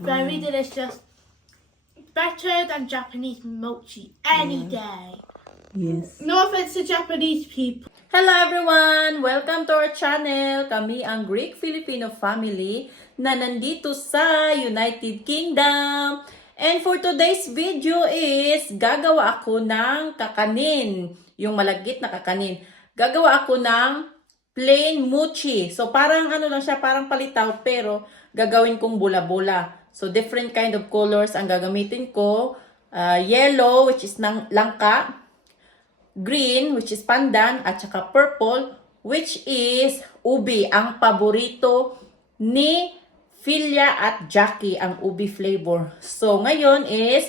Very delicious. Better than Japanese mochi any day. Yes. No offense to Japanese people. Hello everyone! Welcome to our channel. Kami ang Greek Filipino family na nandito sa United Kingdom. And for today's video is gagawa ako ng kakanin. Yung malagkit na kakanin. Gagawa ako ng plain mochi. So parang ano lang siya, parang palitaw pero gagawin kong bula-bula. So different kind of colors ang gagamitin ko. Yellow, which is langka. Green, which is pandan, at saka purple, which is ubi. Ang paborito ni Filia at Jackie, ang ubi flavor. So, ngayon is,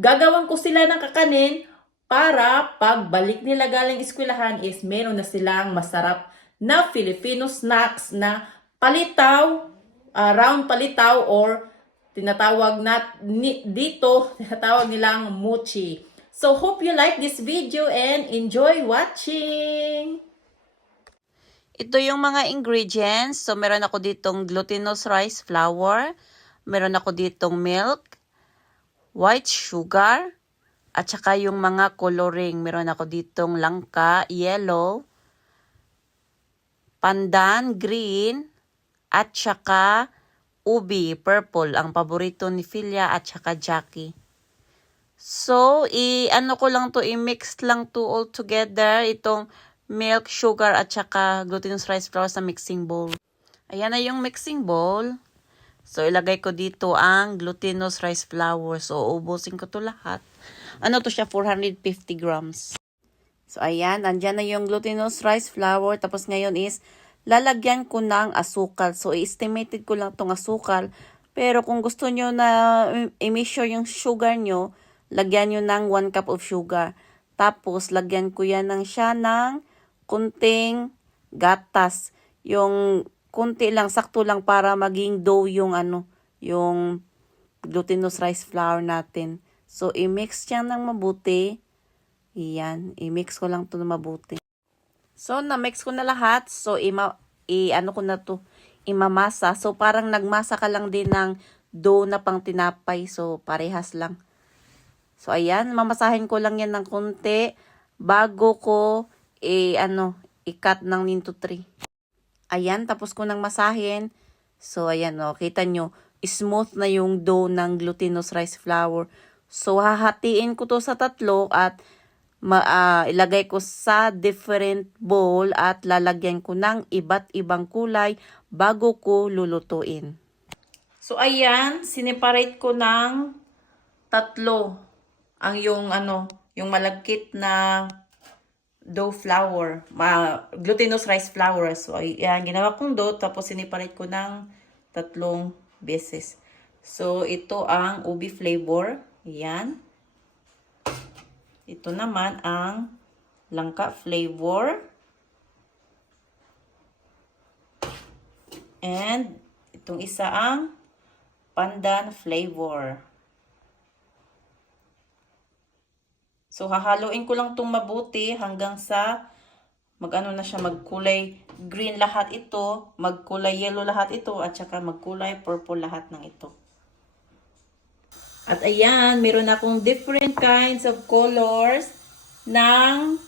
gagawan ko sila ng kakanin para pagbalik nila galing eskwelahan is meron na silang masarap na Filipino snacks na palitaw, round palitaw, or tinatawag nilang mochi. So, hope you like this video and enjoy watching! Ito yung mga ingredients. So, meron ako ditong glutinous rice flour. Meron ako ditong milk, white sugar, at saka yung mga coloring. Meron ako ditong langka, yellow, pandan, green, at saka ubi, purple. Ang paborito ni Filia at saka Jackie. So, i-mix lang to all together. Itong milk, sugar, at saka glutinous rice flour sa mixing bowl. Ayan na yung mixing bowl. So, ilagay ko dito ang glutinous rice flour. So, ubusin ko to lahat. Ano to siya? 450 grams. So, ayan. Andyan na yung glutinous rice flour. Tapos ngayon is, lalagyan ko ng asukal. So, estimated ko lang tong asukal. Pero kung gusto nyo na i-measure yung sugar nyo, lagyan nyo ng 1 cup of sugar. Tapos, lagyan ko yan siya ng kunting gatas. Yung kunti lang, sakto lang para maging dough yung yung glutinous rice flour natin. So, i-mix yan ng mabuti. Iyan, i-mix ko lang to na mabuti. So, na-mix ko na lahat. So, imamasa. So, parang nagmasa ka lang din ng dough na pang tinapay. So, parehas lang. So, ayan, mamasahin ko lang yan ng konti bago ko i-cut ng into 3. Ayan, tapos ko nang masahin. So, ayan, kita nyo, smooth na yung dough ng glutinous rice flour. So, hahatiin ko to sa tatlo at ilagay ko sa different bowl at lalagyan ko ng iba't ibang kulay bago ko lulutuin. So, ayan, sineparate ko ng tatlo ang yung malagkit na dough flour, glutinous rice flour. So, ayan, ginawa kong dough, tapos siniparate ko ng 3 beses. So, ito ang ubi flavor. Ayan. Ito naman ang langka flavor. And, itong isa ang pandan flavor. So, hahaluin ko lang itong mabuti hanggang sa magkulay green lahat ito, magkulay yellow lahat ito, at saka magkulay purple lahat ng ito. At ayan, meron akong different kinds of colors ng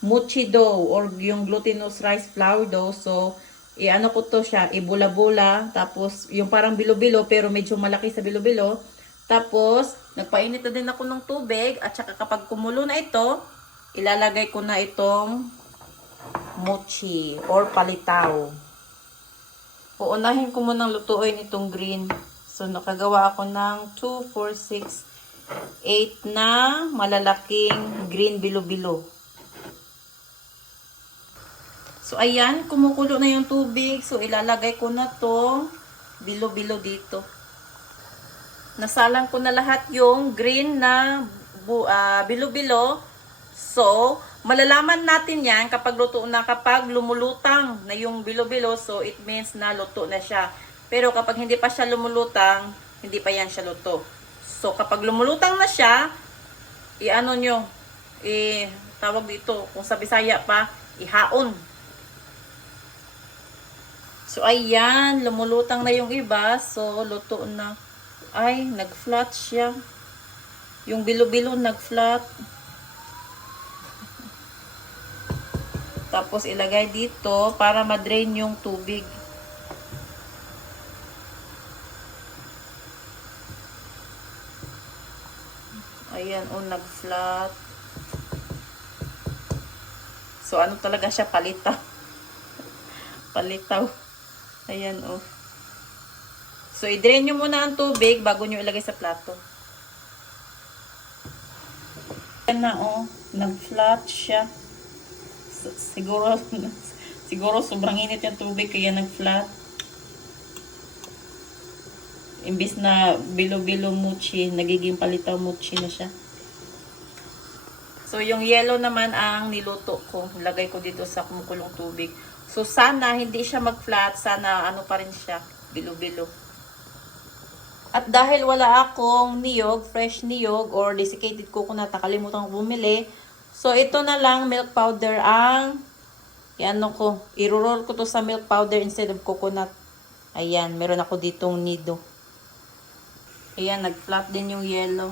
mochi dough or yung glutinous rice flour dough. So, ko to siya, ibula-bula, tapos yung parang bilo-bilo pero medyo malaki sa bilo-bilo. Tapos, nagpainit na din ako ng tubig at saka kapag kumulo na ito, ilalagay ko na itong mochi or palitaw. Uunahin ko munang lutuin itong green. So, nakagawa ako ng 2, 4, 6, 8 na malalaking green bilo-bilo. So, ayan, kumukulo na yung tubig. So, ilalagay ko na itong bilo-bilo dito. Nasalang ko na lahat yung green na bilo-bilo. So, malalaman natin yan kapag luto na, kapag lumulutang na yung bilo-bilo. So, it means na luto na siya. Pero kapag hindi pa siya lumulutang, hindi pa yan siya luto. So, kapag lumulutang na siya, tawag dito, kung sa Bisaya pa, ihaon. So, ayan, lumulutang na yung iba. So, luto na. Ay, nag-flat siya. Yung bilo-bilo nag-flat. Tapos ilagay dito para ma-drain yung tubig. Ayan, nag-flat. So, ano talaga siya? Palitaw. Palitaw. Ayan, So, i-drain nyo muna ang tubig bago nyo ilagay sa plato. Ayan na, nag-flat siya. Siguro sobrang init yung tubig kaya nag-flat. Imbis na bilo-bilo mochi, nagiging palitaw mochi na siya. So, yung yellow naman ang niluto ko. Lagay ko dito sa kumukulong tubig. So, sana hindi siya mag-flat. Sana ano pa rin siya, bilo-bilo. At dahil wala akong niyog, fresh niyog, or desiccated coconut, nakalimutan ko bumili. So, ito na lang, milk powder ang, i-roll ko to sa milk powder instead of coconut. Ayan, meron ako ditong nido. Ayan, nag-flat din yung yellow.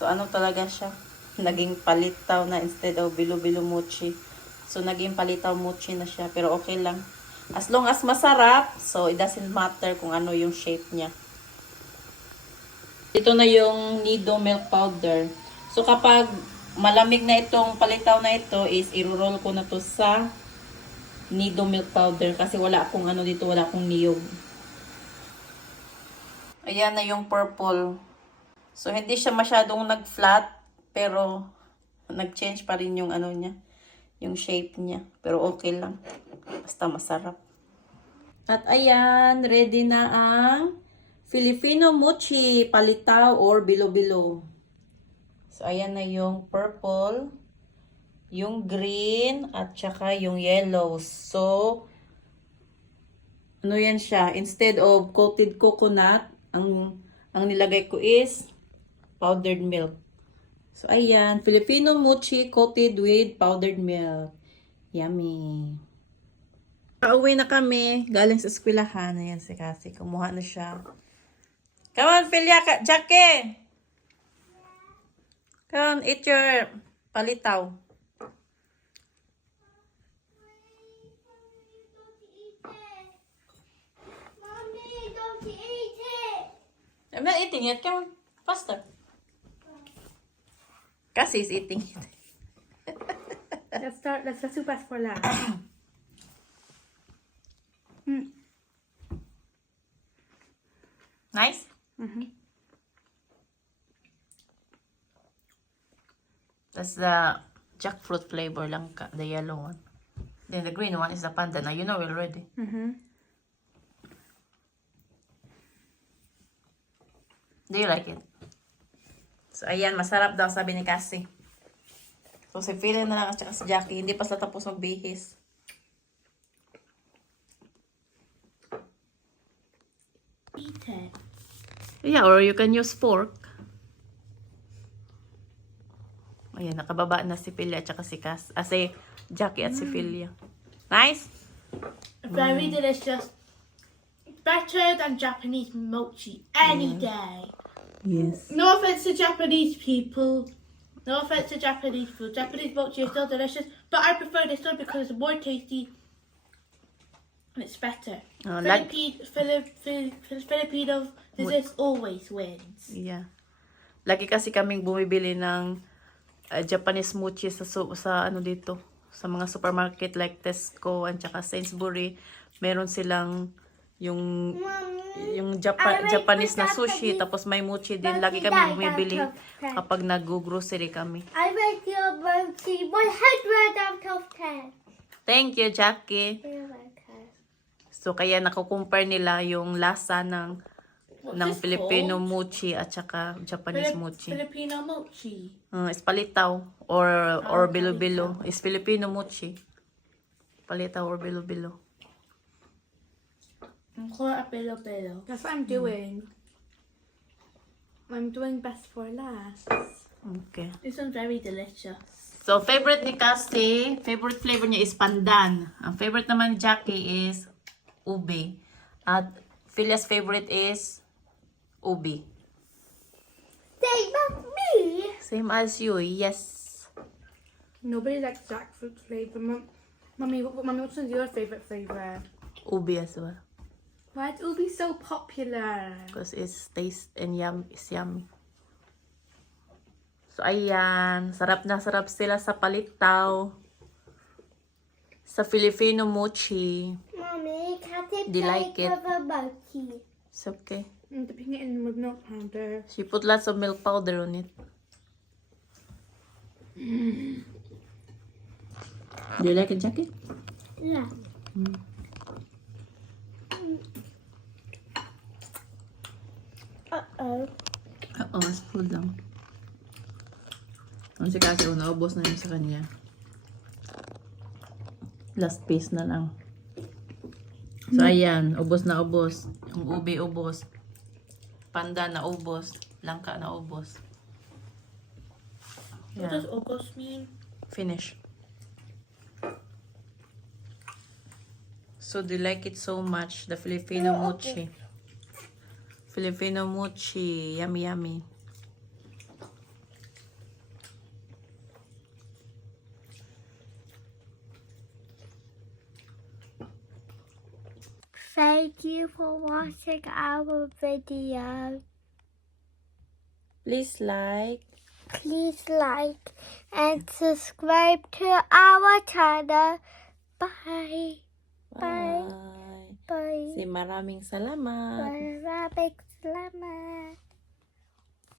So, ano talaga siya? Naging palitaw na instead of bilo-bilo mochi. So, naging palitaw mochi na siya. Pero okay lang. As long as masarap, so it doesn't matter kung ano yung shape niya. Ito na yung nido milk powder. So, kapag malamig na itong palitaw na ito, is i-roll ko na to sa nido milk powder. Kasi wala akong ano dito, wala akong niyog. Ayan na yung purple. So, hindi siya masyadong nag-flat, pero nag-change pa rin yung ano niya, yung shape niya. Pero okay lang. Basta masarap. At ayan, ready na ang Filipino mochi, palitaw or bilo-bilo. So, ayan na yung purple, yung green, at saka yung yellow. So, ano yan siya? Instead of coated coconut, ang nilagay ko is powdered milk. So, ayan. Filipino mochi coated with powdered milk. Yummy. Pauwi na kami. Galing sa eskwelahan. Ayan si Cassie. Kumuha na siya. Come on, Philia. Jackie! Come on, eat your palitaw. I'm not eating it. Come on. Faster. Cassie is eating it. Let's start. Let's do best for last. Nice? That's the jackfruit flavor lang, the yellow one. Then the green one is the panda. Now you know already. Do you like it? So, ayan, masarap daw, sabi ni Cassie. So, si Philly na lang at saka si Jackie. Hindi pa sila tapos magbihis. Eat it. Yeah, or you can use fork. Ayan, nakababa na si Philly at saka si Jackie at si Philly. Nice? Very delicious. Better than Japanese mochi any day. Yes. No offense to Japanese people. No offense to Japanese food. Japanese mochi is still delicious, but I prefer this one because it's more tasty and it's better. Filipino desserts always wins. Yeah. Lagi kasi kaming bumibili ng Japanese mochi sa ano dito, sa mga supermarket like Tesco at saka Sainsbury. Meron silang yung Japanese na sushi, tapos may mochi din. Lagi kami bumibili kapag nag-grocery kami. I rate your mochi 100 out of 10. Thank you, Jackie. You're welcome. So, kaya nakukumpare nila yung lasa ng What's this Filipino called? mochi at saka Japanese mochi. Filipino mochi. Is palitaw or bilo-bilo. Is Filipino mochi. Palitaw or bilo-bilo. A bilo-bilo. That's what I'm doing. I'm doing best for last. Okay. This one's very delicious. So, favorite ni Cassie, favorite flavor niya is pandan. Ang favorite naman ni Jackie is ube. At Philia's favorite is Ubi. Same as me. Same as you, yes. Nobody likes jackfruit flavor. Mummy, what's your favorite flavor? Ubi as well. Why is Ubi so popular? Because it's taste and it's yummy. So, ayan. Sarap na sarap sila sa palitaw. Sa Filipino mochi. Mommy, can I Do you like play it? with a monkey? It's okay. Dipping it in with milk powder. She put lots of milk powder on it. Do you like it, Jackie? Yeah. Uh-oh. Oo, it's full lang. Ang si kasi naubos na yun sa kanya. Last piece na lang. So, ayan. Ubos na ubos. Yung ubi ubos. Panda na ubos. Langka na ubos. What does August mean? Finish. So, do you like it so much? The Filipino mochi. Filipino mochi. Yummy, yummy. Thank you for watching our video. Please like. Please like and subscribe to our channel. Bye. Bye. Bye. Say maraming salamat. Maraming salamat.